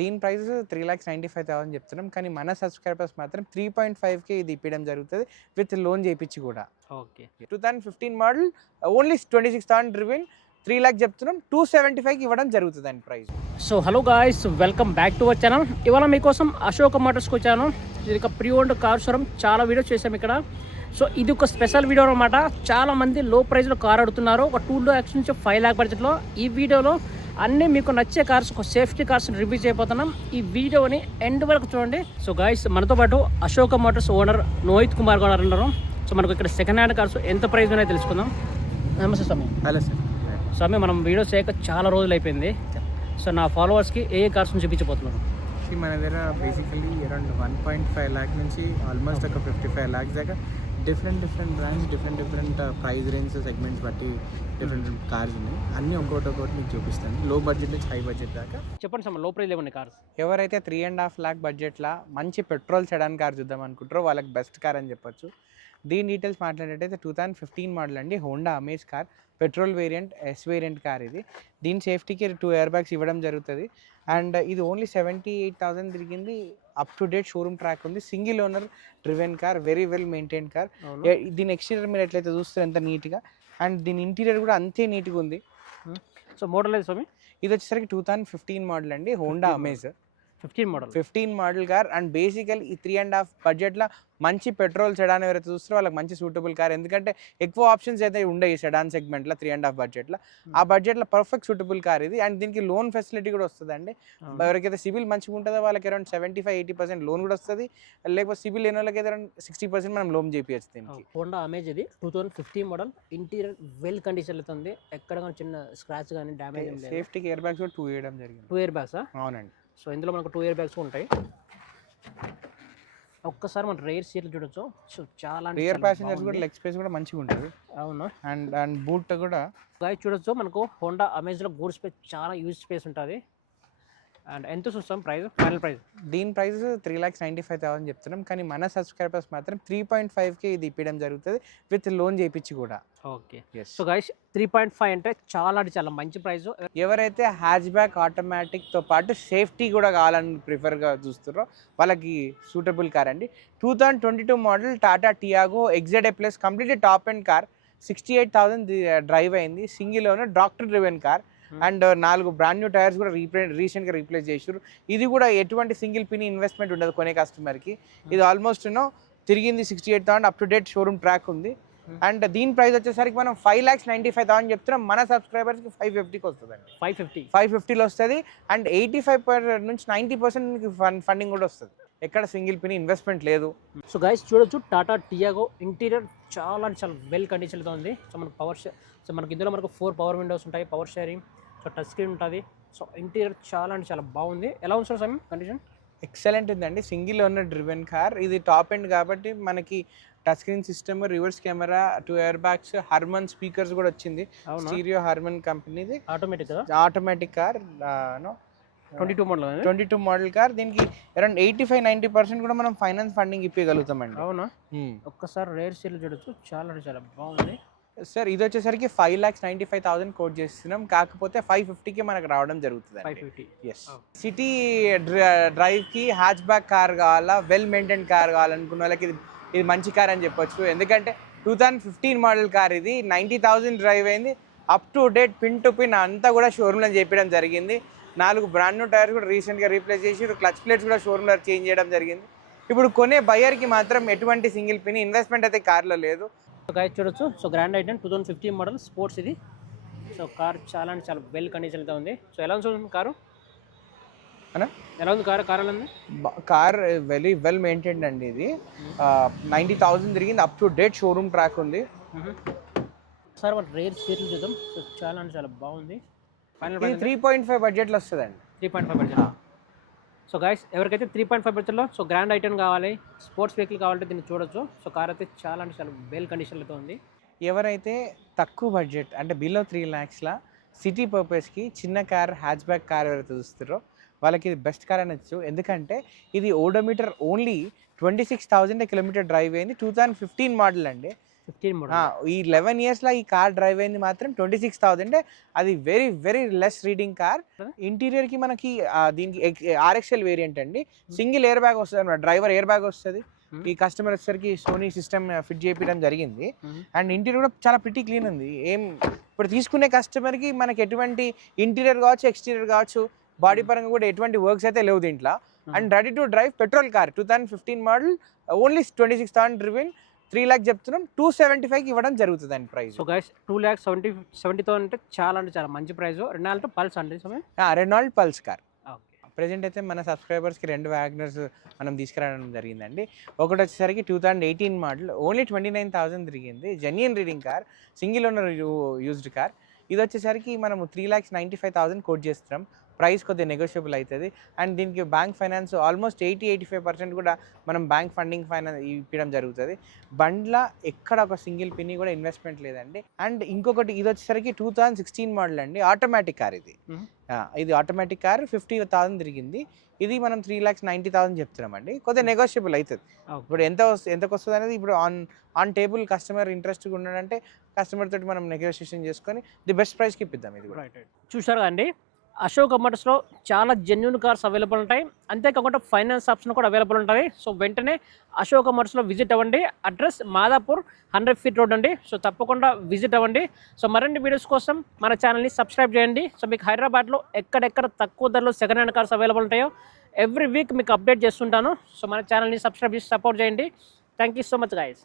దీని price three lakhs ninety five thousand చెప్తున్నాం. కానీ మన సబ్స్క్రైబర్స్ మాత్రం త్రీ పాయింట్ ఫైవ్కి ఇది ఇప్పించడం జరుగుతుంది విత్ లోన్ చేయించి కూడా. Okay. Two thousand fifteen model only twenty six thousand driven three lakh చెప్తున్నాం. టూ సెవెంటీ ఫైవ్కి ఇవ్వడం జరుగుతుంది అండి price. So hello guys welcome back to our channel. ఇవాళ మీకోసం అశోక మోటార్స్కి వచ్చాను. ఇది ఒక ప్రీ ఓన్డ్ కార్ షోరూమ్. చాలా వీడియోస్ చేసాం ఇక్కడ. సో ఇది ఒక స్పెషల్ వీడియో అనమాట చాలా మంది లో ప్రైస్లో కార్ అడుగుతున్నారు. ఒక టూ ల్యాక్స్ నుంచి ఫైవ్ ల్యాక్ బడ్జెట్లో. ఈ వీడియోలో అన్నీ మీకు నచ్చే కార్స్ ఒక సేఫ్టీ కార్స్ రివ్యూ చేయబోతున్నాం. ఈ వీడియోని ఎండ్ వరకు చూడండి. సో గాయస్ మనతో పాటు అశోక మోటార్స్ ఓనర్ నోహిత్ కుమార్ గారు ఉన్నారు. సో మనకు ఇక్కడ సెకండ్ హ్యాండ్ కార్స్ ఎంత ప్రైస్ ఉన్నాయో తెలుసుకుందాం. నమస్తే స్వామి. Hello sir. స్వామి మనం వీడియోస్ చేయక చాలా రోజులు అయిపోయింది. సో నా ఫాలోవర్స్కి ఏ ఏ కార్స్ చూపించబోతున్నాను మన దగ్గర basically around one point five lakh నుంచి ఆల్మోస్ట్ ఒక ఫిఫ్టీ ఫైవ్ ల్యాక్స్ దాకా different different brands different different price range segments బట్టి డిఫరెంట్ డిఫరెంట్ కార్స్ ఉన్నాయి. అన్నీ ఒక్కొక్కటి ఒక్కొక్కటి మీకు చూపిస్తాను. లో బడ్జెట్ నుంచి హై బడ్జెట్ దాకా. చెప్పండి సార్లో ప్రైస్ లేకుండా కార్స్ ఎవరైతే త్రీ అండ్ హాఫ్ ల్యాక్ బడ్జెట్లో మంచి పెట్రోల్ సెడాన్ కార్ చూద్దాం అనుకుంటారో వాళ్ళకి బెస్ట్ కార్ అని చెప్పొచ్చు. దీని డీటెయిల్స్ మాట్లాడేటైతే టూ థౌసండ్ ఫిఫ్టీన్ మోడల్ అండి. Honda Amaze car petrol variant S variant car ఇది. దీని సేఫ్టీకి టూ ఇయర్ బ్యాగ్స్ ఇవ్వడం జరుగుతుంది. అండ్ ఇది ఓన్లీ సెవెంటీ ఎయిట్ థౌసండ్ తిరిగింది. Up to date showroom track ఉంది. Single owner driven car very well maintain car దీని ఎక్స్టీరియర్ మీరు ఎట్లయితే చూస్తారు ఎంత నీట్గా అండ్ దీని ఇంటీరియర్ కూడా అంతే నీట్గా ఉంది. సో మోడల్ లేదు స్వామి? ఇది వచ్చేసరికి టూ థౌసండ్ ఫిఫ్టీన్ మోడల్ అండి. Honda 15 Amaze fifteen model. Fifteen model car. And basically ఈ త్రీ అండ్ హాఫ్ బడ్జెట్లో మంచి పెట్రోల్ సెడాన్ ఎవరైతే చూస్తారో వాళ్ళకి మంచి సూటబుల్ కార్ ఎందుకంటే ఎక్కువ ఆప్షన్స్ అయితే ఉండవు ఈ సెడాన్ సెగ్మెంట్లో త్రీ అండ్ హాఫ్ బడ్జెట్లో ఆ బడ్జెట్లో పర్ఫెక్ట్ సూటబుల్ కార్ ఇది. అండ్ దీనికి లోన్ ఫెసిలిటీ కూడా వస్తుందండి. ఎవరికైతే సిబిల్ మంచిగా ఉంటుందో వాళ్ళకి around seventy five eighty percent loan కూడా వస్తుంది. లేకపోతే సిబిల్ లేని వాళ్ళకి అరౌండ్ సిక్స్టీ పర్సెంట్ మనం లోన్ చేపించచ్చు దీనికి. హోండా అమేజ్ ఇది. Two thousand fifteen model. Interior well condition ఉంది. ఎక్కడ కానీ చిన్న స్క్రాచ్ కానీ డ్యామేజ్ సేఫ్టీకి ఇయర్ బ్యాగ్స్ కూడా టూ వేయడం జరిగింది. టూ ఇయర్ బ్యాగ్స్ అవునండి. సో ఇందులో మనకు టూ ఇయర్ బ్యాగ్స్ ఉంటాయి. ఒక్కసారి మనం రేర్ సీట్లు చూడొచ్చు. సో చాలా రియర్ చాలా ప్యాసింజర్స్ కూడా. లెగ్ స్పేస్ కూడా మంచిగా ఉంటుంది. అవునా. అండ్ అండ్ బూట్ కూడా గాయ చూడొచ్చు. మనకు హోండా అమేజ్లో గూడ్ స్పేస్ చాలా యూజ్ స్పేస్ ఉంటుంది. అండ్ ఎంత చూస్తాం ప్రైస్? ఫైనల్ ప్రైస్ దీని price three lakhs ninety five thousand చెప్తున్నాం. కానీ మన సబ్స్క్రైబర్స్ మాత్రం త్రీ పాయింట్ ఫైవ్కి ఇది ఇప్పించడం జరుగుతుంది విత్ లోన్ చేయించి కూడా. Okay. So guys three point five అంటే చాలా అంటే చాలా మంచి ప్రైస్. ఎవరైతే హ్యాచ్ బ్యాక్ ఆటోమేటిక్తో పాటు సేఫ్టీ కూడా కావాలని ప్రిఫర్గా చూస్తారో వాళ్ళకి సూటబుల్ కార్ అండి. Two thousand twenty two model Tata Tiago XZ plus complete top and car sixty eight thousand drive అయింది. Single owner doctor driven car and నాలుగు బ్రాండ్ న్యూ టైర్స్ కూడా రీప్లే రీసెంట్గా రీప్లేస్ చేసారు ఇది కూడా ఎటువంటి సింగిల్ పిన్ ఇన్వెస్ట్మెంట్ ఉండదు కొనే కస్టమర్కి ఇది ఆల్మోస్ట్ యూనో తిరిగింది sixty eight thousand up to date showroom track ఉంది అండ్ దీని ప్రైస్ వచ్చేసరికి మనం five lakhs ninety five thousand చెప్తున్నాం. మన సబ్స్క్రైబర్స్కి ఫైవ్ ఫిఫ్టీకి వస్తుందండి. ఫైవ్ ఫిఫ్టీ ఫైవ్ ఫిఫ్టీలో వస్తుంది. అండ్ ఎయిటీ ఫైవ్ పర్ నుంచి నైంటీ పర్సెంట్ ఫండింగ్ కూడా వస్తుంది. ఎక్కడ సింగిల్ పిన్ ఇన్వెస్ట్మెంట్ లేదు. సో గైస్ చూడొచ్చు టాటా టియాగో ఇంటీరియర్ చాలా చాలా వెల్ కండిషన్తో ఉంది. సో మనకు పవర్ సో మనకి ఇందులో మనకు ఫోర్ పవర్ విండోస్ ఉంటాయి power steering so touch screen ఉంటుంది. సో ఇంటీరియర్ చాలా అంటే చాలా బాగుంది. ఎలా ఉంది సార్ సమయం కండిషన్ ఎక్సలెంట్ ఉందండి. సింగిల్ ఓనర్ డ్రివెన్ కార్ ఇది టాప్ ఎండ్ కాబట్టి మనకి touch screen system reverse camera two air bags Harman speakers కూడా వచ్చింది. స్టీరియో హర్మన్ కంపెనీది automatic automatic car twenty two model twenty two model car దీనికి around eighty five ninety percent కూడా మనం finance funding ఇప్పగలుగుతామండి అవునా? ఒక్కసారి రేర్ సీట్లు చూడొచ్చు. చాలా అంటే చాలా బాగుంది. సార్ ఇది వచ్చేసరికి five lakhs ninety five thousand quote చేస్తున్నాం. కాకపోతే ఫైవ్ ఫిఫ్టీకి మనకు రావడం జరుగుతుంది ఫైవ్ ఫిఫ్టీ ఎస్. సిటీ డ్రైవ్కి హ్యాచ్ బ్యాక్ కార్ కావాలా వెల్ మెయింటైన్ కార్ కావాలనుకున్న వాళ్ళకి ఇది ఇది మంచి కార్ అని చెప్పొచ్చు. ఎందుకంటే two thousand fifteen model car ఇది నైంటీ థౌసండ్ డ్రైవ్ అయింది. Up to date pin to pin అంతా కూడా షోరూమ్లో చెప్పడం జరిగింది. నాలుగు బ్రాండ్ న్యూ టైర్స్ కూడా రీసెంట్గా రీప్లేస్ చేసి క్లచ్ ప్లేట్స్ కూడా షోరూమ్లో చేంజ్ చేయడం జరిగింది. ఇప్పుడు కొనే బయర్కి మాత్రం ఎటువంటి సింగిల్ పిన్ ఇన్వెస్ట్మెంట్ అయితే కార్లో లేదు. సో గైస్ చూడొచ్చు. So Grand i ten two thousand fifteen model sports ఇది. సో కార్ చాలా అంటే చాలా వెల్ కండిషన్తో ఉంది. సో ఎలా ఉంది కారు? అన్నా? ఎలా ఉంది కారు? కార్ ఎలా ఉంది? కార్ వెరీ వెల్ మెయింటైన్డ్ అండి ఇది. నైంటీ థౌసండ్ తిరిగింది. Up to date showroom track ఉంది. సార్ మన రేర్ సీట్లు చూద్దాం. సో చాలా అంటే చాలా బాగుంది. ఫైనల్ త్రీ పాయింట్ ఫైవ్ బడ్జెట్లో వస్తుందండి. Three point five budget so guys ఎవరికైతే త్రీ పాయింట్ ఫైవ్ బడ్జెట్లో సో గ్రాండ్ ఐటెన్ కావాలి స్పోర్ట్స్ వెహికల్ కావాలంటే దీన్ని చూడొచ్చు. సో కార్ అయితే చాలా అంటే చాలా బెల్ కండిషన్లతో ఉంది. ఎవరైతే తక్కువ బడ్జెట్ అంటే బిలో త్రీ ల్యాక్స్లా సిటీ పర్పస్కి చిన్న కార్ హ్యాచ్ బ్యాక్ కార్ ఎవరైతే చూస్తారో వాళ్ళకి ఇది బెస్ట్ కార్ అనొచ్చు ఎందుకంటే ఇది odometer only twenty six thousand kilometre drive అయింది. టూ థౌజండ్ ఫిఫ్టీన్ మోడల్ అండి. ఫిఫ్టీన్ మోడల్ ఈ లెవెన్ ఇయర్స్లో ఈ కార్ డ్రైవ్ అయింది మాత్రం ట్వంటీ సిక్స్ థౌసండ్ అది very very less reading car ఇంటీరియర్కి మనకి దీనికి ఆర్ఎక్స్ఎల్ వేరియంట్ అండి. సింగిల్ ఎయిర్ బ్యాగ్ వస్తుంది అనమాట డ్రైవర్ ఎయిర్ బ్యాగ్ వస్తుంది. ఈ కస్టమర్ వచ్చేసరికి సోనీ సిస్టమ్ ఫిట్ చేయించడం జరిగింది. అండ్ ఇంటీరియర్ కూడా చాలా ప్రిటీ క్లీన్ ఉంది. ఏం ఇప్పుడు తీసుకునే కస్టమర్కి మనకి ఎటువంటి ఇంటీరియర్ కావచ్చు ఎక్స్టీరియర్ కావచ్చు బాడీ పరంగా కూడా ఎటువంటి వర్క్స్ అయితే లేవు దీంట్లో. And ready to drive petrol car two thousand fifteen model only twenty six thousand driven three lakh చెప్తున్నాం. టూ సెవెంటీ ఫైవ్కి ఇవ్వడం జరుగుతుంది అండి price. So guys two lakhs seventy seventy thousand అంటే చాలా అంటే చాలా మంచి ప్రైస్ రెండు పల్స్ అండి రెనాల్డ్ పల్స్ కార్ ప్రజెంట్ అయితే మన సబ్స్క్రైబర్స్కి రెండు వ్యాగనర్స్ మనం తీసుకురావడం జరిగిందండి. ఒకటి వచ్చేసరికి two thousand eighteen model only twenty nine thousand తిరిగింది genuine reading car single owner used car ఇది వచ్చేసరికి మనము three lakhs ninety five thousand quote చేస్తున్నాం. ప్రైస్ కొద్దిగా నెగోషియబుల్ అవుతుంది అండ్ దీనికి bank finance almost eighty eighty five percent కూడా మనం బ్యాంక్ ఫండింగ్ ఫైనాన్స్ ఇవ్వడం జరుగుతుంది. బండ్ల ఎక్కడ ఒక సింగిల్ పిన్ని కూడా ఇన్వెస్ట్మెంట్ లేదండి. అండ్ ఇంకొకటి ఇది వచ్చేసరికి టూ థౌసండ్ సిక్స్టీన్ మోడల్ అండి. ఆటోమేటిక్ కార్ ఇది. ఇది ఆటోమేటిక్ కార్ ఫిఫ్టీ థౌసండ్ తిరిగింది. ఇది మనం త్రీ ల్యాక్స్ నైంటీ థౌసండ్ చెప్తున్నామండి. కొద్దిగా నెగోషియబుల్ అవుతుంది. ఇప్పుడు ఎంత ఎంతకు వస్తుంది అనేది ఇప్పుడు ఆన్ ఆన్ టేబుల్ కస్టమర్ ఇంట్రెస్ట్గా ఉన్నాడంటే కస్టమర్ తోటి మనం నెగోషియేషన్ చేసుకొని ది బెస్ట్ ప్రైస్కి ఇప్పిద్దాం ఇది కూడా. చూసారు అండి అశోక్ అమర్స్లో చాలా జెన్యున్ కార్స్ అవైలబుల్ ఉంటాయి. అంతేకాకుండా ఫైనాన్స్ ఆప్షన్ కూడా అవైలబుల్ ఉంటుంది సో వెంటనే అశోక్ అమర్స్లో విజిట్ అవ్వండి. Address Madhapur hundred feet road అండి. సో తప్పకుండా విజిట్ అవ్వండి. సో మరిన్ని వీడియోస్ కోసం మన ఛానల్ని సబ్స్క్రైబ్ చేయండి. సో మీకు హైదరాబాద్లో ఎక్కడెక్కడ తక్కువ ధరలో సెకండ్ హ్యాండ్ కార్స్ అవైలబుల్ ఉంటాయో ఎవ్రీ వీక్ మీకు అప్డేట్ చేస్తుంటాను. సో మన ఛానల్ని సబ్స్క్రైబ్ చేసి సపోర్ట్ చేయండి. Thank you so much guys